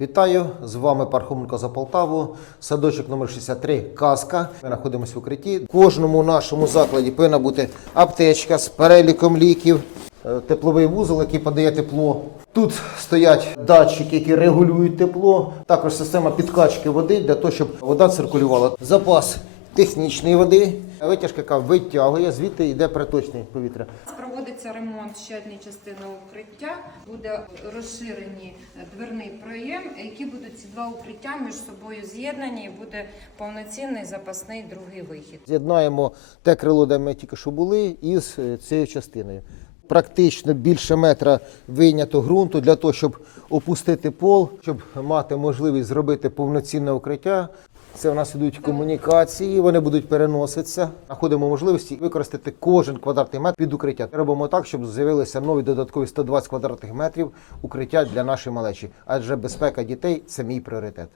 Вітаю! З вами Пархоменко за Полтаву, садочок номер 63 Казка. Ми знаходимося в укритті. В кожному нашому закладі повинна бути аптечка з переліком ліків, е, тепловий вузол, який подає тепло. Тут стоять датчики, які регулюють тепло. Також система підкачки води для того, щоб вода циркулювала. Запас технічної води, витяжка, яка витягує, звідти йде приточне повітря. Проводиться ремонт ще однієї частини укриття. Буде розширені дверний проєм, які будуть ці два укриття між собою з'єднані. і Буде повноцінний запасний другий вихід. З'єднаємо те крило, де ми тільки що були, із е, цією частиною. Практично більше метра вийнято ґрунту для того, щоб опустити пол, щоб мати можливість зробити повноцінне укриття. Це в нас ідуть комунікації, вони будуть переноситися. Знаходимо можливості використати кожен квадратний метр під укриття. Робимо так, щоб з'явилися нові додаткові 120 квадратних метрів укриття для нашої малечі. Адже безпека дітей це мій пріоритет.